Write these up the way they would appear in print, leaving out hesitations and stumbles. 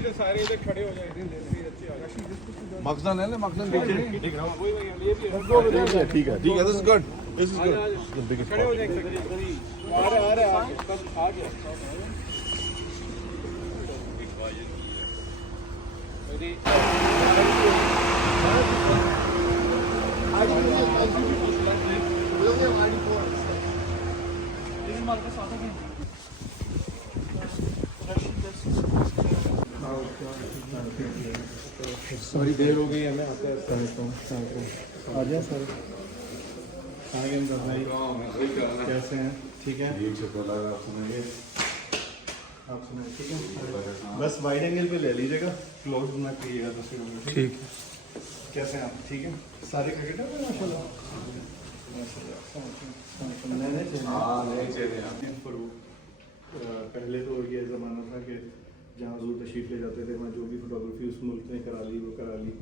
इधर सारे इधर खड़े हो जाए मखदन है ना, मखदन दिख रहा हूँ वही ये भी ठीक है, this is good, this is good. खड़े हो जाएंगे आ रहे आ गया सॉरी देर हो गई हमें आते हैं। आ जाए सर। भाई कैसे हैं? ठीक है, आप सुनाए? ठीक है, बस वाइड एंगल पे ले लीजिएगा, क्लोज ना कीजिएगा तस्वीरों में। ठीक है, कैसे हैं आप? ठीक है, सारे क्रिकेटर हैं माशाल्लाह। पहले तो ये ज़माना था कि जहाँ हज़ूर तशरीफ़ ले जाते थे वहाँ जो भी फोटोग्राफी उस मुल्क ने करा ली वो करा ली,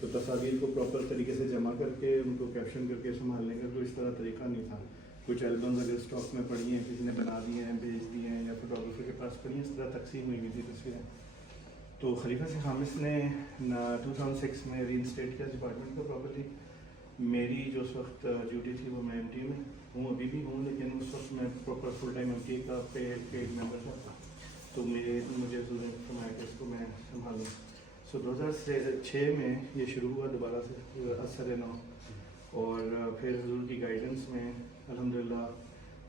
तो तस्वीर को प्रॉपर तरीके से जमा करके उनको कैप्शन करके संभालने का कोई इस तरह तरीका नहीं था। कुछ एल्बम्स अगर स्टॉक में पड़ी हैं, किसी ने बना दिए हैं, भेज दिए हैं, या फोटोग्राफर के पास पड़ी हैं, इस तरह तकसीम हुई हुई थी तस्वीरें। तो खलीफा से खामिस ने 2006 में री इंस्टेट किया डिपार्टमेंट को प्रॉपर्ली। मेरी जो उस वक्त ड्यूटी थी वो मैं MTA में हूँ, अभी भी हूँ, लेकिन उस वक्त मैं प्रॉपर फुल टाइम MTA का पेड मेंबर था, तो मुझे फरमाया कि इसको मैं संभालूँ। सो 2006 में ये शुरू हुआ दोबारा से असर नौ, और फिर हुजूर की गाइडेंस में अल्हम्दुलिल्लाह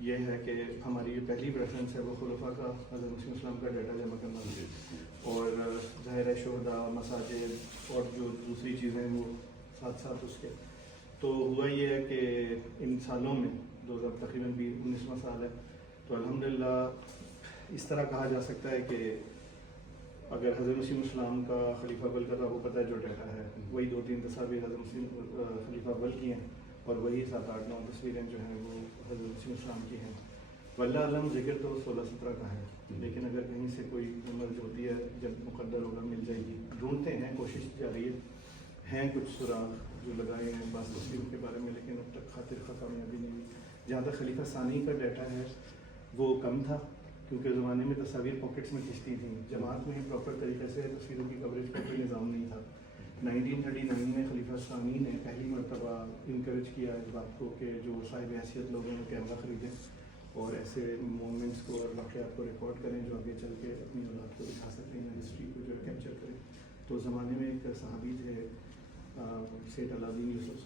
ये है कि हमारी जो पहली प्रेफरेंस है वो खुलफा का हज़रत मसीह इस्लाम का डाटा जमा करना, और ज़ाहिर है शुहदा मसाजिद और जो दूसरी चीज़ें वो साथ साथ उसके। तो हुआ ये है कि इन सालों में 2000 तकरीबन 19वां साल है, तो अल्हम्दुलिल्लाह इस तरह कहा जा सकता है कि अगर हज़रत मसीह इस्लाम का खलीफा अव्वल का वो पता है जो डाटा है वही 2-3 तस्वीरें हज़रत मसीह खलीफा अव्वल की हैं, और वही 7-8-9 तस्वीरें जो हैं वो हज़रत मसीह इस्लाम की हैं। वल्लाह अलम जिक्र तो 16-17 का है, लेकिन अगर कहीं से कोई मर्ज होती है जब मुकद्दर होगा मिल जाएगी। ढूंढते हैं, कोशिश जारी है कुछ सुराग जो लगाए हैं बास तस्वीरों के बारे में, लेकिन अब तक खातिर कामयाबी नहीं हुई। जहाँ तक खलीफा सानी का डाटा है वो कम था, क्योंकि ज़माने में तस्वीर पॉकेट्स में खींचती थी, जमात में ही प्रॉपर तरीके से तस्वीरों की कवरेज का कोई निज़ाम नहीं था। 1939 में खलीफा सानी ने पहली मरतबा इनकरेज किया इस बात को कि जो साहिब हैसियत लोगों ने कैमरा ख़रीदें और ऐसे मोमेंट्स को और वाक़यात को रिकॉर्ड करें जो आगे चल के अपनी औलाद को दिखा सकते हैं, हिस्ट्री को जो कैप्चर करें। तो ज़माने में एक सहाबी थे सेठ अलाउद्दीन यूसुफ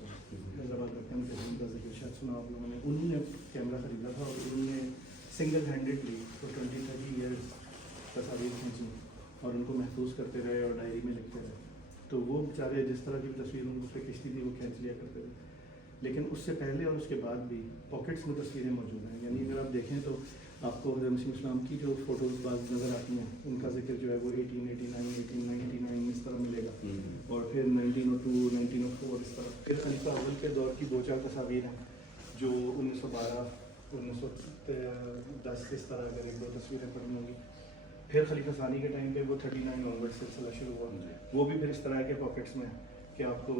हैदराबाद रकम के का जिक्र शायद सुना आप लोगों ने, उन्होंने कैमरा ख़रीदा था और उन्होंने सिंगल हैंडेडली फॉर 20-30 ईयर्स तस्वीर खींची और उनको महफूज करते रहे और डायरी में लिखते रहे। तो वो बेचारे जिस तरह की तस्वीर उनको फिर खींचती थी वो खींच लिया करते थे, लेकिन उससे पहले और उसके बाद भी पॉकेट्स में तस्वीरें मौजूद हैं। यानी अगर आप देखें तो आपको हज़रत मसीह इस्लाम की जो फ़ोटोज़ बाद नज़र आती हैं उनका जिक्र जो है वो 1889, 1899 इस तरह मिलेगा, और फिर 1902, 1904 इस तरह। फिर खलीफा अव्वल के दौर की 2-4 तस्वीर हैं जो 1912, 1910 इस तरह अगर 1-2 तस्वीरें पड़ी होंगी। फिर खलीफा सानी के टाइम पे वो 39 ऑनवर्ड सिलसिला शुरू हुआ, वो भी फिर इस तरह के पॉकेट्स में कि आपको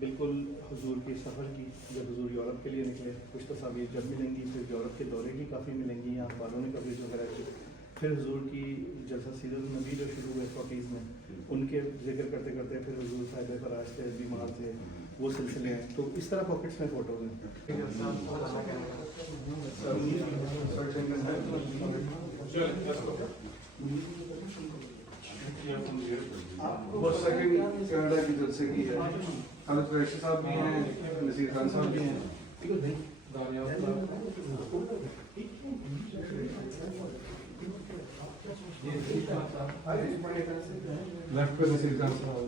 बिल्कुल हुजूर के सफ़र की, जब हुजूर यूरोप के लिए निकले कुछ तस्वीर जब मिलेंगी, फिर यूरोप के दौरे की काफ़ी मिलेंगी, यहाँ अखबारों ने कवरेज वगैरह की। फिर हुजूर की जलसा सीरत नबी जो शुरू हुए 40s में, उनके जिक्र करते करते फिर हुजूर साहिब फराज थे, बीमार थे, वो सिलसिले हैं। तो इस तरह पॉकेट्स में फ़ोटोज़ हैं। वो सेकंड कनाडा की जलसे की है, खालिद कुरैशी साहब भी हैं, नसीर खान साहब भी हैं। लेफ्ट पे नसीर खान साहब।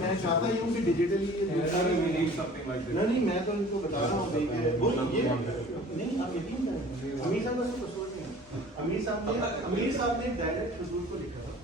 मैं चाहता ही हूँ कि डिजिटली नहीं मैं तो इनको बता रहा हूँ भाई कि वो ये नहीं आप यकीन करें अमीर साहब का कसूर नहीं है अमीर साहब ने डायरेक्ट हुजूर को लिखा था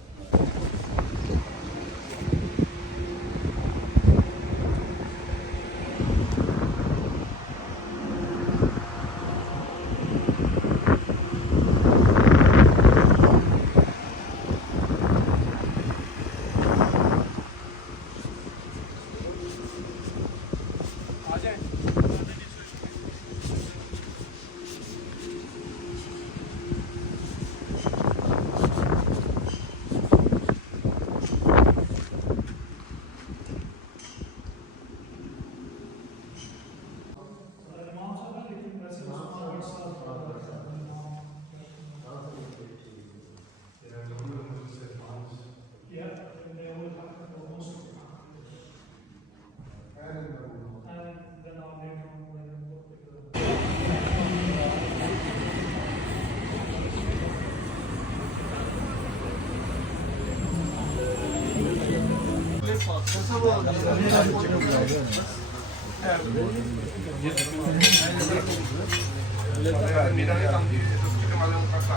मेरा काम